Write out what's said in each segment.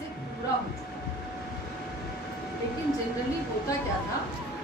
से पूरा हो चुका। लेकिन जनरली होता क्या था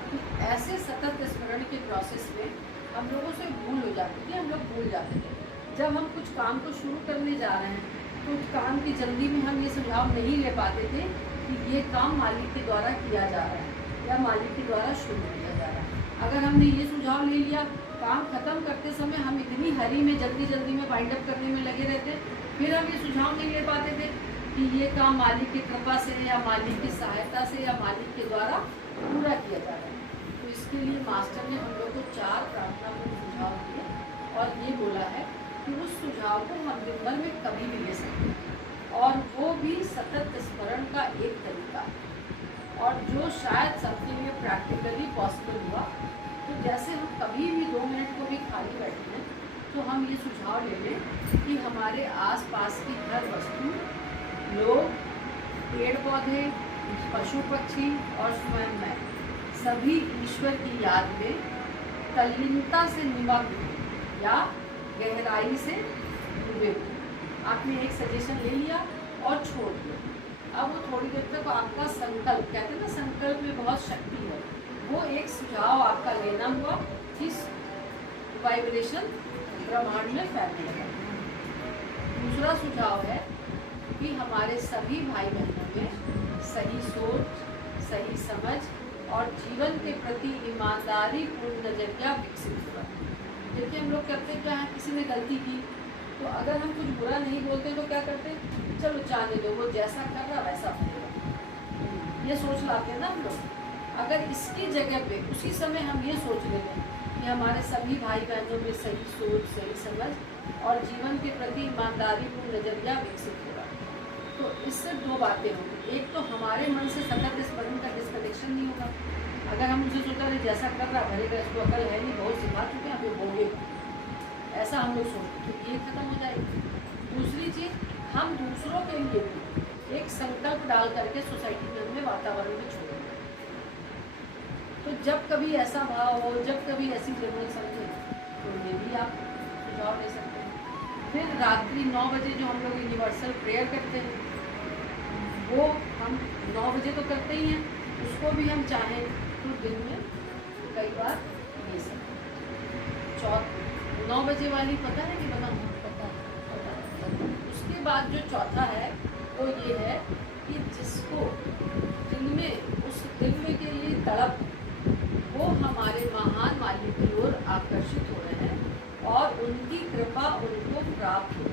कि ऐसे सतत स्मरण के प्रोसेस में हम लोगों से भूल हो जाती थी, हम लोग भूल जाते थे। जब हम कुछ काम को शुरू करने जा रहे हैं तो उस काम की जल्दी में हम ये सुझाव नहीं ले पाते थे कि ये काम मालिक के द्वारा किया जा रहा है या मालिक के द्वारा शुरू किया जा रहा है। अगर हमने ये सुझाव ले लिया, काम खत्म करते समय हम इतनी हरी में जल्दी में वाइंड अप करने में लगे रहते, फिर हम ये सुझाव नहीं ले पाते थे कि ये काम मालिक की कृपा से या मालिक की सहायता से या मालिक के द्वारा पूरा किया जा रहा है। तो इसके लिए मास्टर ने हम लोग को 4 प्रार्थनापूर्ण सुझाव दिए और ये बोला है कि उस सुझाव को हम दिन भर में कभी भी ले सकते हैं और वो भी सतत स्मरण का एक तरीका है। और जो शायद सबके लिए प्रैक्टिकली पॉसिबल हुआ, तो जैसे हम कभी भी 2 मिनट को भी खाली बैठे हैं तो हम ये सुझाव ले लें कि हमारे आसपास की हर वस्तु, लोग, पेड़ पौधे, पशु पक्षी और स्वयं मैं सभी ईश्वर की याद में तल्लीनता से निमग्न या गहराई से डूबे हुए। आपने एक सजेशन ले लिया और छोड़ दिया। अब वो थोड़ी देर तक आपका संकल्प, कहते हैं ना संकल्प में बहुत शक्ति है, वो एक सुझाव आपका लेना हुआ, इस वाइब्रेशन ब्रह्मांड में फैलने लगा। दूसरा सुझाव है कि हमारे सभी भाई बहनों में सही सोच, सही समझ और जीवन के प्रति ईमानदारी पूर्ण नजरिया विकसित हुआ। देखिए हम लोग करते क्या है, किसी ने गलती की तो अगर हम कुछ बुरा नहीं बोलते तो क्या करते, चलो जाने दो, वो जैसा कर रहा वैसा होगा, ये सोच लाते हैं ना हम लोग। अगर इसकी जगह पे उसी समय हम ये सोच लेते कि हमारे सभी भाई बहनों में सही सोच, सही समझ और जीवन के प्रति ईमानदारी पूर्ण नजरिया विकसित होगा, तो इससे 2 बातें होंगी। एक तो हमारे मन से सतत स्मरण का डिस्कनेक्शन नहीं होगा। अगर हम उसे सोचते रहे जैसा कर रहा भरेगा, इसको अकल है नहीं, बहुत सिखा चुके हैं, अभी होंगे, ऐसा हम लोग सोचते तो ये खत्म हो जाएगी। दूसरी चीज़, हम दूसरों के लिए भी एक संकल्प डाल करके सोसाइटी के अंदर वातावरण में छोड़ेंगे। तो जब कभी ऐसा भाव हो, जब कभी ऐसी जरूरत समझे, तो ये भी आप सुझाव ले सकते हैं। फिर रात्रि 9 बजे जो हम लोग यूनिवर्सल प्रेयर करते हैं, वो हम 9 बजे तो करते ही हैं, उसको भी हम चाहें तो दिन में कई बार ले सकते हैं। 9 बजे वाली पता है कि बता? पता। उसके बाद जो चौथा है वो ये है कि जिसको दिल में उस दिव्य के लिए तड़प, वो हमारे महान मालिक की ओर आकर्षित हो रहे हैं और उनकी कृपा उनको प्राप्त हो।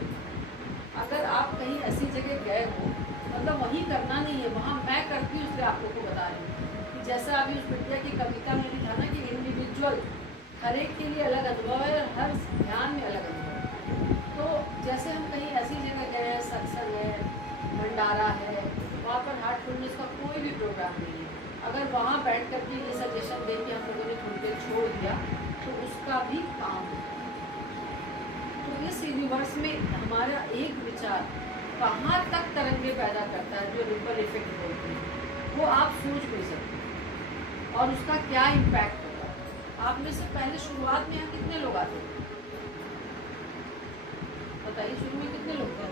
अगर आप कहीं ऐसी जगह गए हो, मतलब वहीं करना नहीं है, वहाँ मैं करती हूँ, इसलिए आप लोगों को बता रही हूँ कि जैसा अभी उस बिटिया की कविता में लिखा ना कि इंडिविजुअल हर एक के लिए अलग अनुभव है और हर ध्यान में अलग अनुभव है। तो जैसे हम कहीं ऐसी जगह गए हैं, सत्संग है, भंडारा है, वहाँ पर हार्टफुलनेस का कोई भी प्रोग्राम नहीं है, अगर वहाँ बैठ कर के ये सजेशन दे के हम लोगों ने थोड़ी देर छोड़ दिया तो उसका भी काम है। तो इस यूनिवर्स में हमारा एक विचार कहाँ तक तरंगे पैदा करता है, जो रिपल इफेक्ट बोलते हैं, वो आप सोच नहीं सकते और उसका क्या इम्पैक्ट होगा। आप में से पहले शुरुआत में यहाँ कितने लोग आते हैं बताइए? शुरू में कितने लोग थे?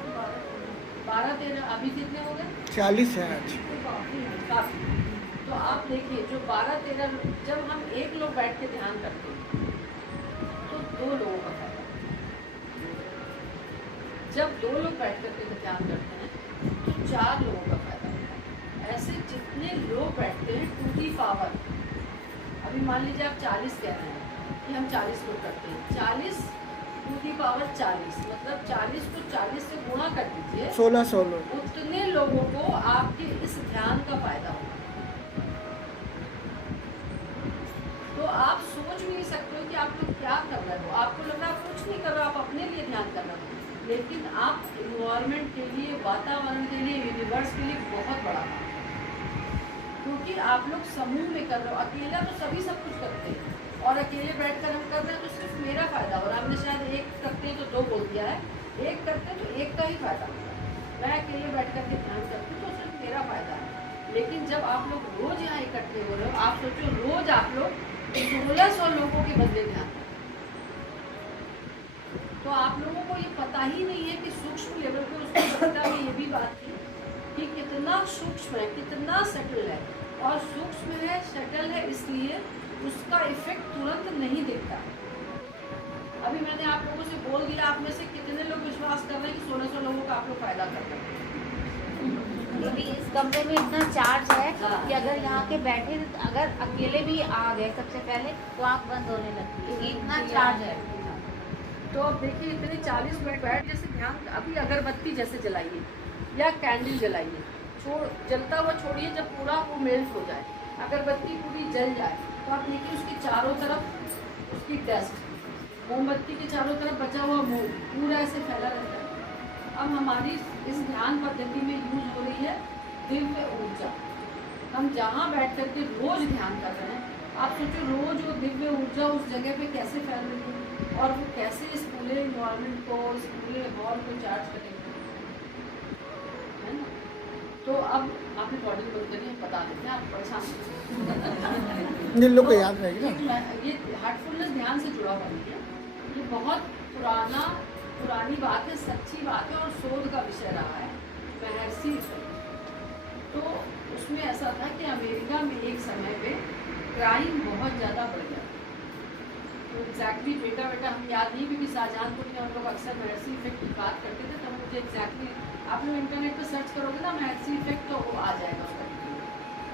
12-13। अभी कितने हो गए? 40 है आज। काफी। तो आप देखिए जो 12-13, जब हम 1 लोग बैठ के ध्यान करते हैं तो 2 लोगों का फायदा। जब 2 लोग बैठ करके ध्यान करते हैं तो 4 लोगों का फायदा होता है। ऐसे जितने लोग बैठते हैं टू दी पावर, अभी मान लीजिए आप 40 कह रहे हैं कि हम 40 लोग करते हैं, 40 टू दी पावर 40, मतलब 40 को 40 से गुणा कर दीजिए, 1600 लोग। उतने लोगों को आपके इस ध्यान का फायदा होगा। तो आप सोच भी नहीं सकते हो कि आप लोग क्या कर रहे हो। आपको लग रहा है आप कुछ नहीं कर रहे, आप अपने लिए ध्यान कर रहे हो, लेकिन आप इन्वायरमेंट के लिए, वातावरण के लिए, यूनिवर्स के लिए बहुत बड़ा काम, क्योंकि आप लोग समूह में कर रहे हो। अकेला तो सभी सब कुछ करते हैं और अकेले बैठकर हम कर रहे हैं तो सिर्फ मेरा फायदा हो रहा है। हमने शायद 1 करते हैं तो 2 बोल दिया है, 1 करते हैं तो 1 का ही फायदा होता है। मैं अकेले बैठ कर के ध्यान करती हूँ तो सिर्फ मेरा फायदा है। लेकिन जब आप लोग रोज यहाँ इकट्ठे हो रहे हो, आप सोचो रोज आप लोग 1600 लोगों के बदले ध्यान करें, तो आप लोगों को ये पता ही नहीं है कि सूक्ष्म लेवल पे उसकी कविता में ये भी बात थी कि कितना सूक्ष्म है, कितना सटल है। और सूक्ष्म है, सटल है, इसलिए उसका इफेक्ट तुरंत नहीं दिखता। अभी मैंने आप लोगों से बोल दिया, आप में से कितने लोग विश्वास कर रहे हैं कि 1600 लोगों का आप लोग फायदा कर रहे हैं? अभी इस कमरे में इतना चार्ज है हाँ। कि अगर यहाँ के बैठे अगर अकेले भी आ गए सबसे पहले तो आँख बंद होने लगती है, इतना चार्ज है। तो अब देखिए इतने 40 मिनट बैठ जैसे ध्यान, अभी अगरबत्ती जैसे जलाइए या कैंडल जलाइए, जलता हुआ छोड़िए, जब पूरा वो मेल्ट हो जाए, अगरबत्ती पूरी जल जाए, तो आप देखिए उसके चारों तरफ उसकी डस्ट, मोमबत्ती के चारों तरफ बचा हुआ मोम पूरा ऐसे फैला रहता है। अब हमारी इस ध्यान पद्धति में यूज हो रही है दिव्य ऊर्जा। हम जहाँ बैठ करके रोज ध्यान कर रहे हैं, आप सोचो रोज वो दिव्य ऊर्जा उस जगह पे कैसे फैल रही है और वो कैसे इस पूरे इन्वायरमेंट को, इस पूरे हॉल को चार्ज करेंगे, है ना। तो अब आपने बॉडी बंद करिए, बता देते हैं, आप परेशान लोग को याद रहेगी ना। ये हार्टफुलनेस ध्यान से जुड़ा हुआ नहीं है, ये बहुत पुरानी बात है, सच्ची बात है और शोध का विषय रहा है, महर्षि। तो उसमें ऐसा था कि अमेरिका में एक समय पे क्राइम बहुत ज़्यादा बढ़ गया। तो एग्जैक्टली बेटा हम याद नहीं, क्योंकि शाहजहानपुर में हम लोग अक्सर महर्षि इफेक्ट की बात करते थे, तब मुझे एग्जैक्टली, आप लोग इंटरनेट पर सर्च करोगे ना महर्षि इफेक्ट तो वो आ जाएगा उसका।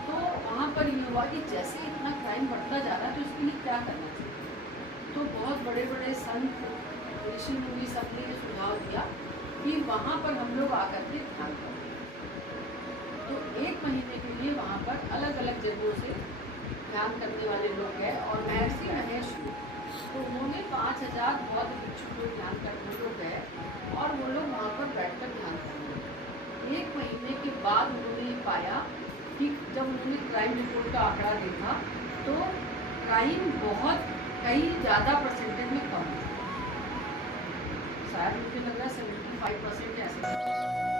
तो वहाँ पर ये हुआ कि जैसे इतना क्राइम बढ़ता जा रहा है तो इसके लिए क्या करना चाहिए। तो बहुत बड़े बड़े संत, ऋषि मुनि सबने ये सुझाव दिया कि वहाँ पर हम लोग आकर के ध्यान करें। तो 1 महीने के लिए वहाँ पर अलग अलग जगहों से ध्यान करने वाले लोग हैं, और महर्षि महेश, तो उन्होंने 5000 बौद्ध भिक्षु लोग ध्यान करने लोग गए और वो लोग वहाँ पर बैठकर ध्यान करने। 1 महीने के बाद उन्होंने ये पाया कि जब उन्होंने क्राइम रिपोर्ट का आंकड़ा देखा तो क्राइम बहुत कई ज़्यादा परसेंटेज में कम, शायद मुझे लग रहा है 75% ऐसे।